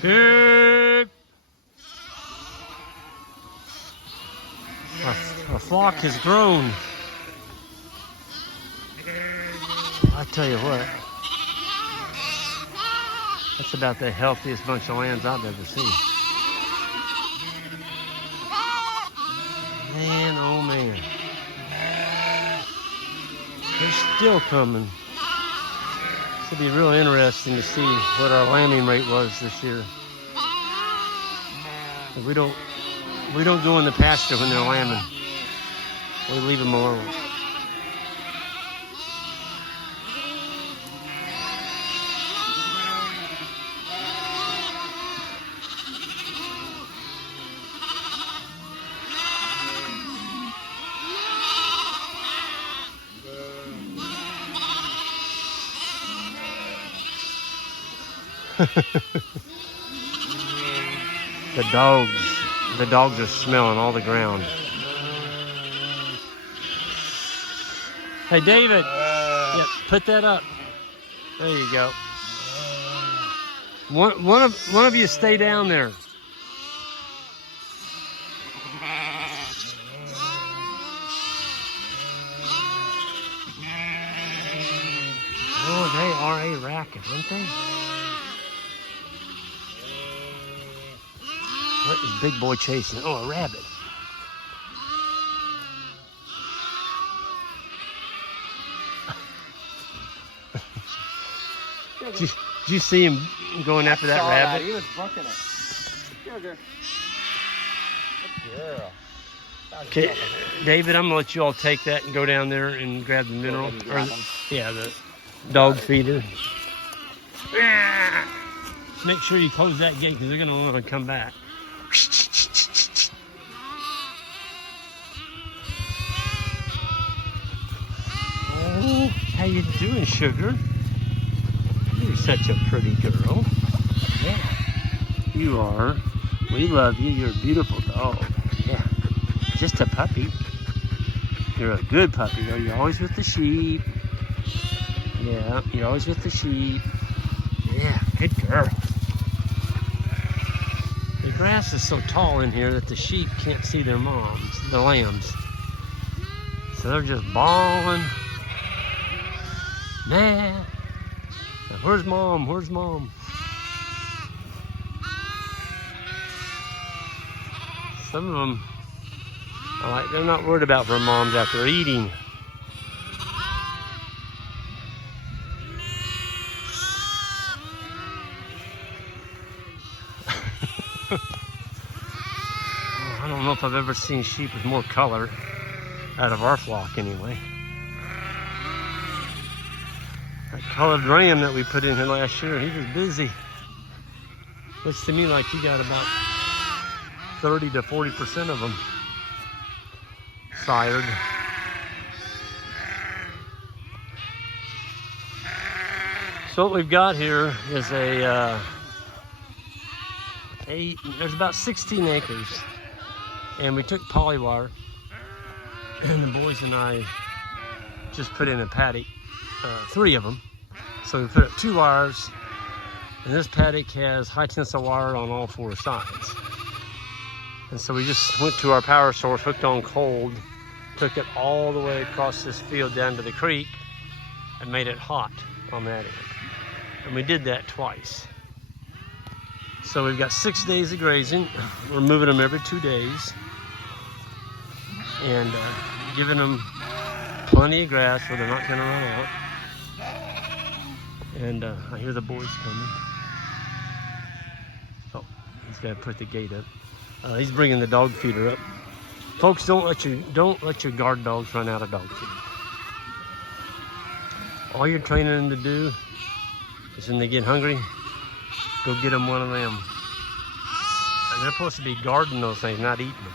Sheep! Our flock has grown. I tell you what, that's about the healthiest bunch of lambs I've ever seen. Man, oh man. They're still coming. It'll be real interesting to see what our lambing rate was this year. We don't go in the pasture when they're lambing. We leave them alone. The dogs are smelling all the ground. Hey, David, yeah, put that up. There you go. One of you stay down there. Oh, they are a racket, aren't they? What is Big Boy chasing? Oh, a rabbit. Did you see him going after that rabbit? He was booking it. Sugar. Good girl. Okay, David, I'm gonna let you all take that and go down there and grab the mineral. Yeah, the dog feeder. Make sure you close that gate because they're gonna want to come back. Oh, how you doing, Sugar? You're such a pretty girl. Yeah, you are. We love you. You're a beautiful dog. Yeah, just a puppy. You're a good puppy, though. You're always with the sheep. Yeah, you're always with the sheep. Yeah, good girl. The grass is so tall in here that the sheep can't see their moms, the lambs. So they're just bawling. Nah. Now, where's Mom? Where's Mom? Some of them, they're not worried about their moms after eating. I don't know if I've ever seen sheep with more color out of our flock anyway. That colored ram that we put in here last year, he was busy. Looks to me like he got about 30 to 40% of them sired. So what we've got here is there's about 16 acres. And we took polywire, and the boys and I just put in a paddock, 3 of them. So we put up 2 wires, and this paddock has high tensile wire on all 4 sides. And so we just went to our power source, hooked on cold, took it all the way across this field down to the creek, and made it hot on that end. And we did that twice. So we've got 6 days of grazing. We're moving them every 2 days. And giving them plenty of grass where they're not going to run out. And I hear the boys coming. Oh, he's got to put the gate up. He's bringing the dog feeder up. Folks, don't let your guard dogs run out of dog feed. All you're training them to do is when they get hungry, go get them one of them. And they're supposed to be guarding those things, not eating them.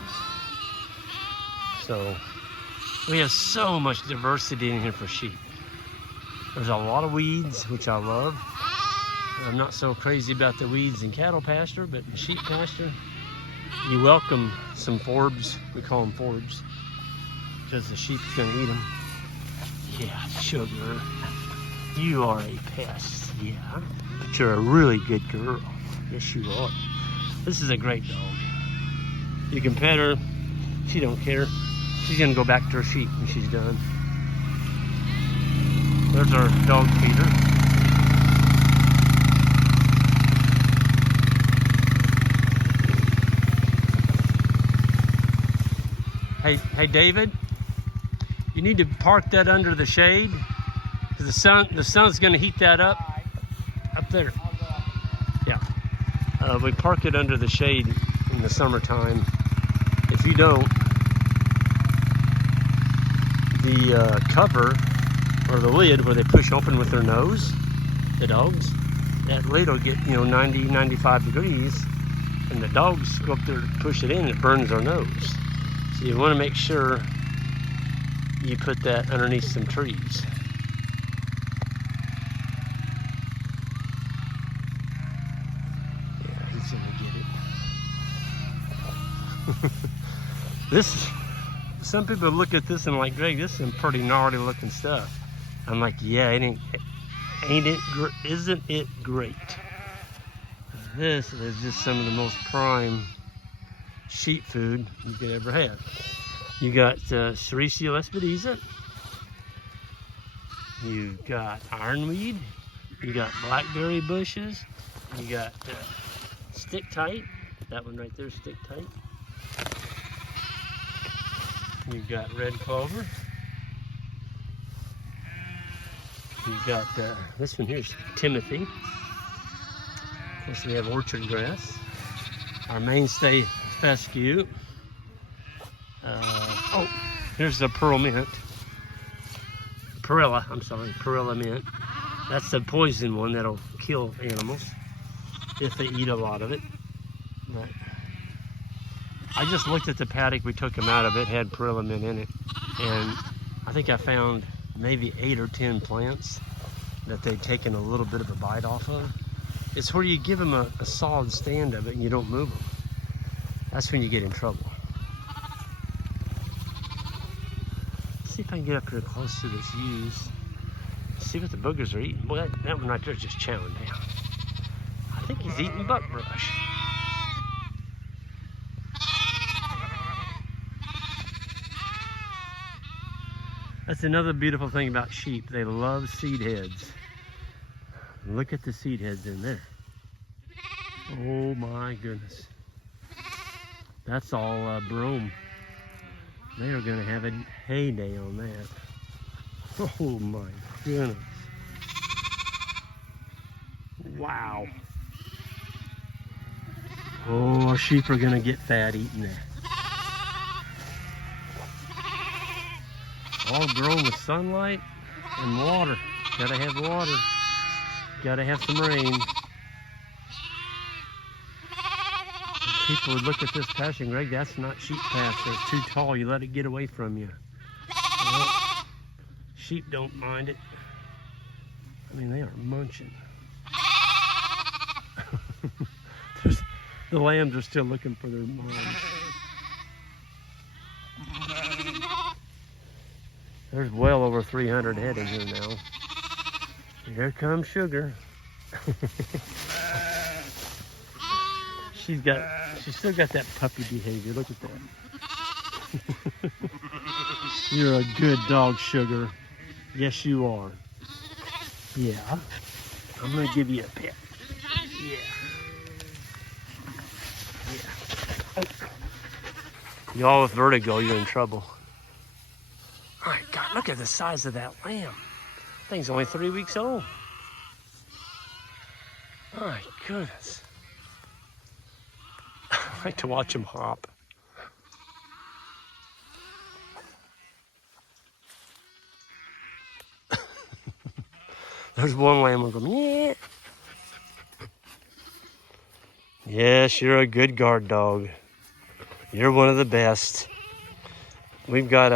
So we have so much diversity in here for sheep. There's a lot of weeds, which I love. I'm not so crazy about the weeds in cattle pasture, but in sheep pasture, you welcome some forbs. We call them forbs because the sheep's gonna eat them. Yeah, Sugar, you are a pest. Yeah, but you're a really good girl. Yes, you are. This is a great dog. You can pet her. She don't care. She's gonna go back to her sheep when she's done. There's our dog feeder. Hey, David, you need to park that under the shade, because the sun's going to heat that up there. Yeah, we park it under the shade in the summertime. If you don't, the cover or the lid where they push open with their nose, the dogs, that lid will get 90, 95 degrees, and the dogs go up there to push it in, it burns their nose. So you want to make sure you put that underneath some trees. Yeah, he's gonna get it. This, some people look at this and like, Greg, this is some pretty gnarly looking stuff. I'm like, yeah, isn't it great? This is just some of the most prime sheep food you could ever have. You got Sericea lespedeza, you've got ironweed, you got blackberry bushes, you got stick tight, that one right there, stick tight. You've got red clover. You've got this one here's Timothy. Of course, we have orchard grass. Our mainstay fescue. Oh, here's the pearl mint. Perilla mint. That's the poison one that'll kill animals if they eat a lot of it. But I just looked at the paddock we took them out of. It had perilla mint in it, and I think I found maybe 8 or 10 plants that they'd taken a little bit of a bite off of. It's where you give them a solid stand of it and you don't move them. That's when you get in trouble. See if I can get up here close to this ewes. See what the boogers are eating. Boy, that one right there is just chowing down. I think he's eating buckbrush. That's another beautiful thing about sheep. They love seed heads. Look at the seed heads in there. Oh my goodness. That's all brome. They are going to have a heyday on that. Oh my goodness. Wow. Oh, our sheep are going to get fat eating that. All grown with sunlight and water. Gotta have water. Gotta have some rain. People would look at this pasture and Greg, that's not sheep pasture. It's too tall. You let it get away from you. Well, sheep don't mind it. I mean, they are munching. The lambs are still looking for their moms. There's well over 300 head in here now. Here comes Sugar. She's still got that puppy behavior. Look at that. You're a good dog, Sugar. Yes, you are. Yeah. I'm gonna give you a pet. Yeah. Yeah. Oh. Y'all with vertigo, you're in trouble. My God, look at the size of that lamb. That thing's only 3 weeks old. My goodness. I like to watch him hop. There's one lamb going, yeah. Yes, you're a good guard dog. You're one of the best. We've got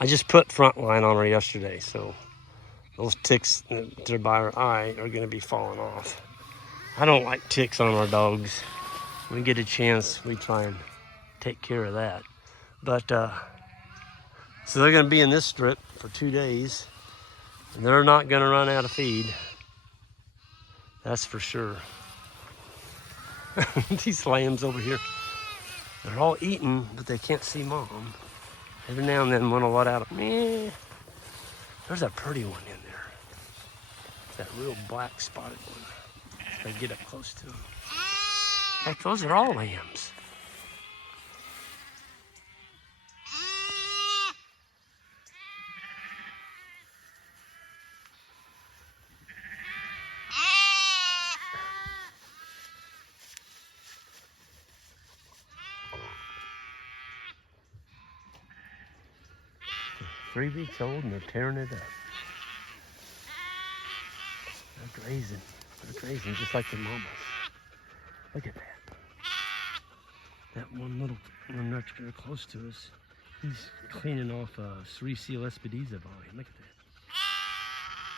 I just put Frontline on her yesterday, so those ticks that are by her eye are going to be falling off. I don't like ticks on our dogs. When we get a chance, we try and take care of that. But, so they're going to be in this strip for 2 days, and they're not going to run out of feed. That's for sure. These lambs over here, they're all eating, but they can't see mom. Every now and then one will let out a meh. There's a pretty one in there. That real black spotted one. Gotta get up close to them. Heck, those are all lambs. They're 3 weeks old and they're tearing it up. They're grazing. They're grazing just like their mamas. Look at that. That one little one that's real close to us, he's cleaning off a 3C Lespedeza volume. Look at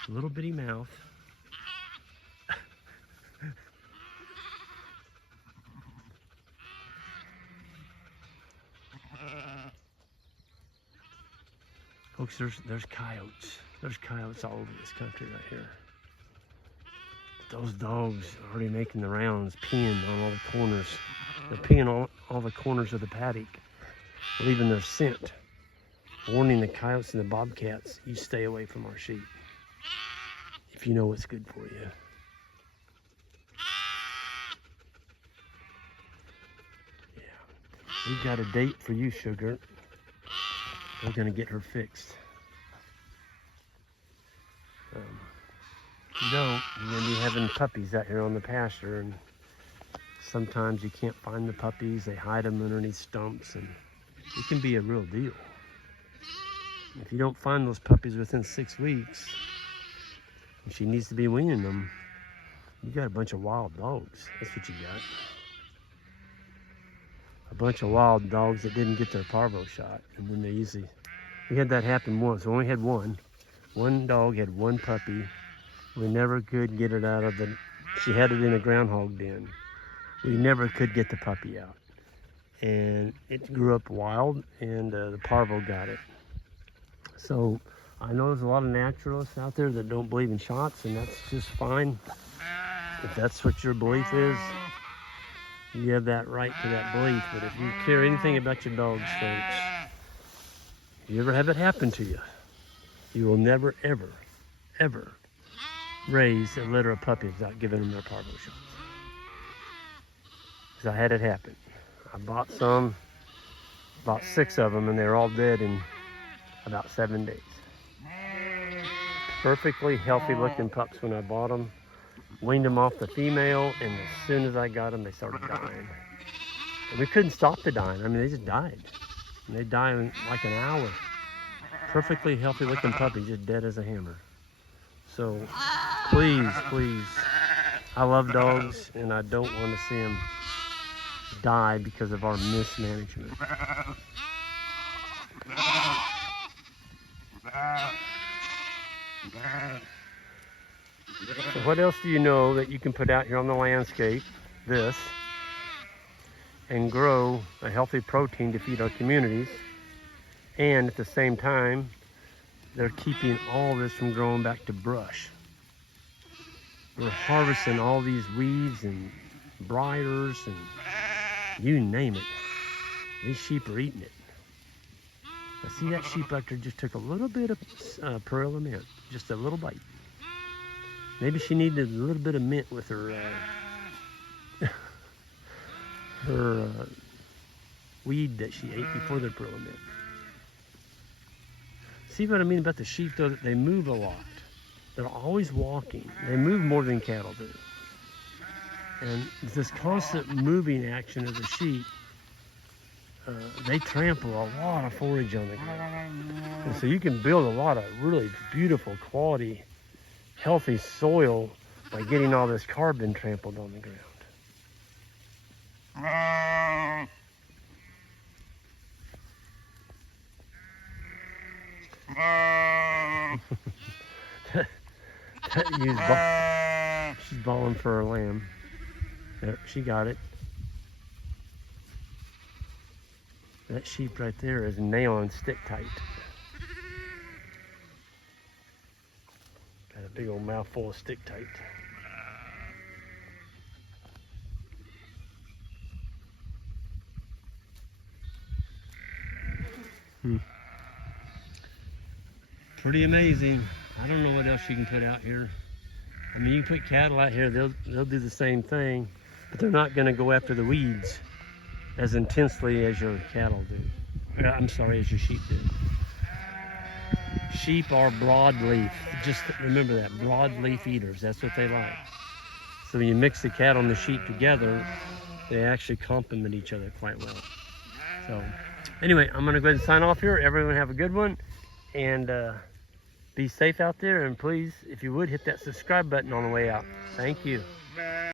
that. Little bitty mouth. Folks, there's coyotes. There's coyotes all over this country right here. Those dogs are already making the rounds, peeing on all the corners. They're peeing all the corners of the paddock, leaving their scent, warning the coyotes and the bobcats, you stay away from our sheep if you know what's good for you. Yeah, we've got a date for you, Sugar. We're gonna get her fixed. If you don't, you're gonna be having puppies out here on the pasture, and sometimes you can't find the puppies. They hide them underneath stumps, and it can be a real deal. If you don't find those puppies within 6 weeks, and she needs to be weaning them, you got a bunch of wild dogs. That's what you got. A bunch of wild dogs that didn't get their parvo shot, and then we had that happen once. We only had one dog had one puppy. We never could get it out of she had it in a groundhog den. We never could get the puppy out, and it grew up wild, and the parvo got it. So I know there's a lot of naturalists out there that don't believe in shots, and that's just fine. If that's what your belief is, you have that right to that belief. But if you care anything about your dogs, folks, if you ever have it happen to you, you will never, ever, ever raise a litter of puppies without giving them their parvo shots. Because I had it happen. I bought about 6 of them, and they were all dead in about 7 days. Perfectly healthy looking pups when I bought them. Weaned them off the female, and as soon as I got them, they started dying. And we couldn't stop the dying. I mean, they just died. And they died in like an hour. Perfectly healthy looking puppy, just dead as a hammer. So please, please, I love dogs, and I don't want to see them die because of our mismanagement. So what else do you know that you can put out here on the landscape, and grow a healthy protein to feed our communities, and at the same time, they're keeping all this from growing back to brush. We're harvesting all these weeds and briars and you name it. These sheep are eating it. Now see, that sheep out there just took a little bit of perilla mint, just a little bite. Maybe she needed a little bit of mint with her weed that she ate before the perilla mint. See what I mean about the sheep, though? That they move a lot. They're always walking. They move more than cattle do. And this constant moving action of the sheep, they trample a lot of forage on the ground. And so you can build a lot of really beautiful, quality, healthy soil by getting all this carbon trampled on the ground. She's bawling for her lamb. There, she got it. That sheep right there is nailing stick tight. Got a big old mouthful of stick tight. Pretty amazing. I don't know what else you can put out here. I mean, you can put cattle out here, they'll do the same thing, but they're not going to go after the weeds as intensely as your cattle do. I'm sorry, as your sheep do. Sheep are broadleaf. Just remember that, broadleaf eaters. That's what they like. So when you mix the cattle and the sheep together, they actually complement each other quite well. So anyway, I'm going to go ahead and sign off here. Everyone have a good one, and be safe out there. And please, if you would, hit that subscribe button on the way out. Thank you.